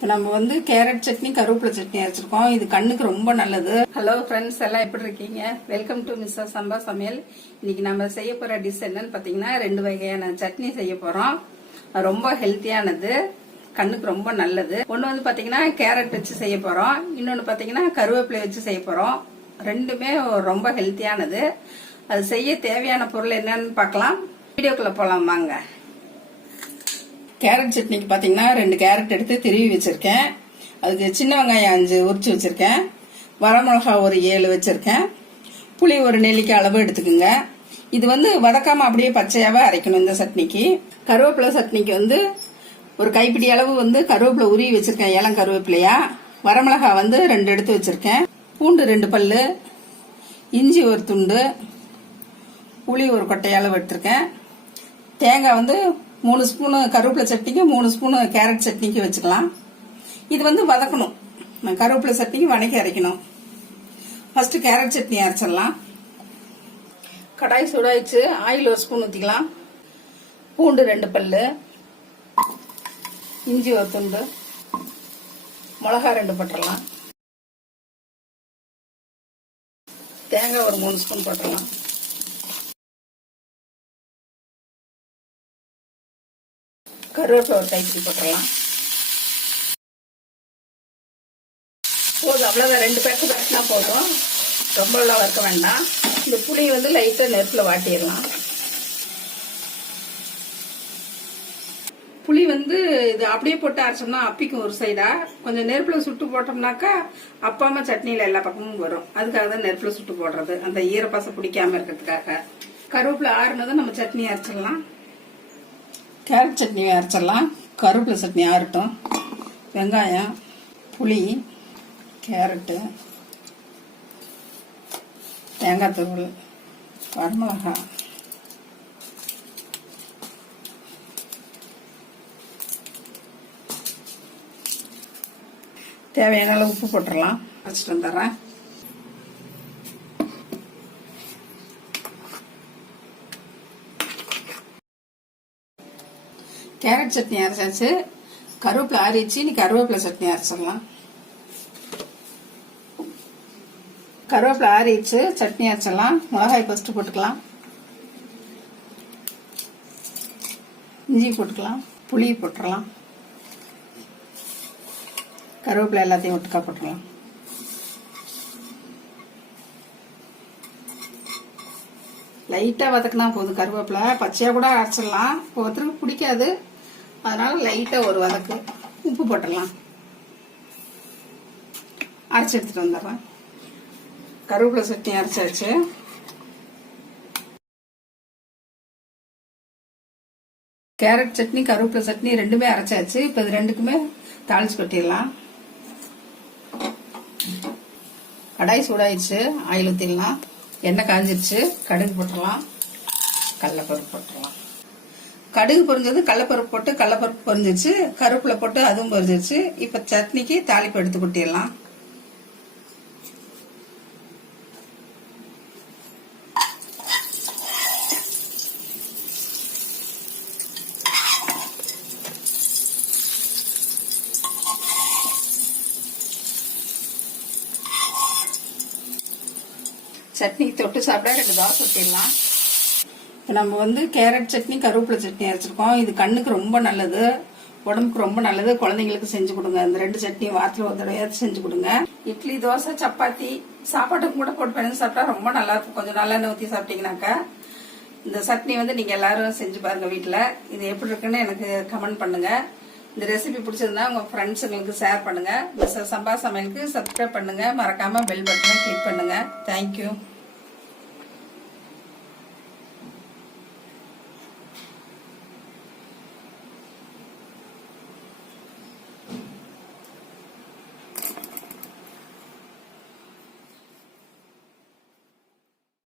இப்போ நம்ம வந்து கேரட் சட்னி கருவேப்பிலை சட்னி அரைச்சிருக்கோம். இது கண்ணுக்கு ரொம்ப நல்லது. ஹலோ ஃப்ரெண்ட்ஸ், எல்லாம் எப்படி இருக்கீங்க? வெல்கம் டு மிஸ்ஸஸ் சம்பா சமையல். இன்னைக்கு நம்ம செய்ய போற டிஷ் என்னன்னு பாத்தீங்கன்னா 2 வகையான சட்னி செய்ய போறோம். ரொம்ப ஹெல்த்தியானது, கண்ணுக்கு ரொம்ப நல்லது. ஒன்னு வந்து பாத்தீங்கன்னா கேரட் வச்சு செய்ய போறோம், இன்னொன்னு பாத்தீங்கன்னா கருவேப்பிலை வச்சு செய்ய போறோம். ரெண்டுமே ரொம்ப ஹெல்த்தியானது. அது செய்ய தேவையான பொருள் என்னன்னு பார்க்கலாம். வீடியோக்குள்ள போலாம் வாங்க. கேரட் சட்னிக்கு பாத்தீங்கன்னா 2 கேரட் எடுத்து திருவி வச்சிருக்கேன். அதுக்கு சின்ன வெங்காயம் 5 உரிச்சு வச்சிருக்கேன். வரமிளகா ஒரு 7 வச்சிருக்கேன். புளி ஒரு நெல்லிக்காய் அளவு எடுத்துக்குங்க. இது வந்து வதக்காம அப்படியே பச்சையாவே அரைக்கணும் இந்த சட்னிக்கு. கருவேப்பிலை சட்னிக்கு வந்து ஒரு கைப்பிடி அளவு வந்து கருவேப்பிலை உருவி வச்சிருக்கேன், இளம் கருவேப்பிலையா. வரமிளகா வந்து 2 எடுத்து வச்சிருக்கேன். பூண்டு 2 பல்லு, இஞ்சி ஒரு துண்டு, புளி ஒரு கொட்டை அளவு எடுத்திருக்கேன். தேங்காய் வந்து 3 ஸ்பூனு கருவேப்பிலை சட்னிக்கு, 3 ஸ்பூனு கேரட் சட்னிக்கு வச்சுக்கலாம். இது வந்து வதக்கணும், கருவேப்பிலை சட்னிக்கு வதக்கி அரைக்கணும். ஃபர்ஸ்ட் கேரட் சட்னி அரைச்சிடலாம். கடாய் சூடாயிடுச்சு, ஆயில் 1 ஸ்பூன் ஊற்றிக்கலாம். பூண்டு 2 பல்லு, இஞ்சி ஒரு துண்டு, மிளகா 2 போட்டுடலாம். தேங்காய் ஒரு 3 ஸ்பூன் போட்டுடலாம். கருவேப்பிலை ஒரு கைப்பிடி போட்டுடலாம். போதும், அவ்வளோதான். 2 பேக்கு பேக்கினா போதும், ரொம்ப எல்லாம் வறுக்க வேண்டாம். இந்த புளி வந்து லைட்டா நெருப்புல வாட்டிடலாம். புளி வந்து இது அப்படியே போட்டு அரைச்சோம்னா அப்பிக்கும் ஒரு சைடா. கொஞ்சம் நெருப்புல சுட்டு போட்டோம்னாக்கா அப்பாம சட்னியில எல்லா பக்கமும் வரும். அதுக்காக தான் நெருப்புல சுட்டு போடுறது, அந்த ஈரப்பசை பிடிக்காம இருக்கிறதுக்காக. கருவேப்பிலை ஆறுனதும் நம்ம சட்னி அரைச்சிடலாம். கேரட் சட்னி அரைச்சிடலாம். கருவேப்பிலை சட்னி ஆறட்டும். வெங்காயம், புளி, கேரட்டு, தேங்காய் தூள், வரமிளகா, தேவையான அளவு உப்பு போட்டுடலாம். அரைச்சிட்டு வந்துடுறேன். கேரட் சட்னி அரைச்சாச்சு. கருவேப்பிலை ஆறிச்சு. நீ கருவேப்பிலை சட்னி அரைச்சிடலாம். கருவேப்பிலை ஆறிச்சு, சட்னி அரைச்சிடலாம். மிளகாய் ஃபர்ஸ்ட் போட்டுக்கலாம். இஞ்சி போட்டுக்கலாம். புளி போட்டுடலாம். கருவேப்பிலை எல்லாத்தையும் ஒட்டுக்கா போட்டுடலாம். லைட்டா வதக்கினா போதும். கருவேப்பிலை பச்சையா கூட அரைச்சிடலாம், ஒருத்தருக்கு பிடிக்காது, அதனால லைட்டா ஒரு வதக்கு. உப்பு போட்டுடலாம். அரைச்சி எடுத்துட்டு வந்துடுறேன். கருவேப்பிலை சட்னி அரைச்சாச்சு. கேரட் சட்னி கருவேப்பிலை சட்னி ரெண்டுமே அரைச்சாச்சு. இப்ப இது ரெண்டுக்குமே தாளிச்சு கொட்டிடலாம். கடாய் சூடாயிடுச்சு, ஆயில் ஊத்திடலாம். எண்ணெய் காஞ்சிருச்சு, கடுகு போட்டுடலாம். கடலைப்பருப்பு போட்டுடலாம். கடுகு பொரிஞ்சது, கடலைப்பருப்பு போட்டு கடலைப்பருப்பு பொரிஞ்சிருச்சு. கருவேப்பிலை போட்டு அதுவும் பொரிஞ்சிருச்சு. இப்ப சட்னிக்கு தாளிப்பு எடுத்து கொட்டிடலாம். சட்னிக்கு தொட்டு சாப்பிட 2 தோசை ஊற்றிடலாம். நம்ம வந்து கேரட் சட்னி கருவேப்பிலை சட்னி அரைச்சிருக்கோம். இது கண்ணுக்கு ரொம்ப நல்லது, உடம்புக்கு ரொம்ப நல்லது. குழந்தைங்களுக்கு செஞ்சு கொடுங்க. இந்த 2 சட்னியும் வாரத்தில் ஒரு தடவையாவது செஞ்சு கொடுங்க. இட்லி, தோசை, சப்பாத்தி, சாப்பாட்டுக்கு கூட போட்டு பண்ணி சாப்பிட்டா ரொம்ப நல்லா இருக்கும். கொஞ்சம் நல்லெண்ணெய் ஊற்றி சாப்பிட்டீங்கன்னாக்கா இந்த சட்னி வந்து நீங்க எல்லாரும் செஞ்சு பாருங்க வீட்டுல. இது எப்படி இருக்குன்னு எனக்கு கமெண்ட் பண்ணுங்க. இந்த ரெசிபி பிடிச்சிருந்தா உங்க ஃப்ரெண்ட்ஸுங்களுக்கு ஷேர் பண்ணுங்க. மிஸ்ஸஸ் சம்பா சமையலுக்கு சப்ஸ்கிரைப் பண்ணுங்க. மறக்காம பெல் பட்டனை கிளிக் பண்ணுங்க. தேங்க்யூ.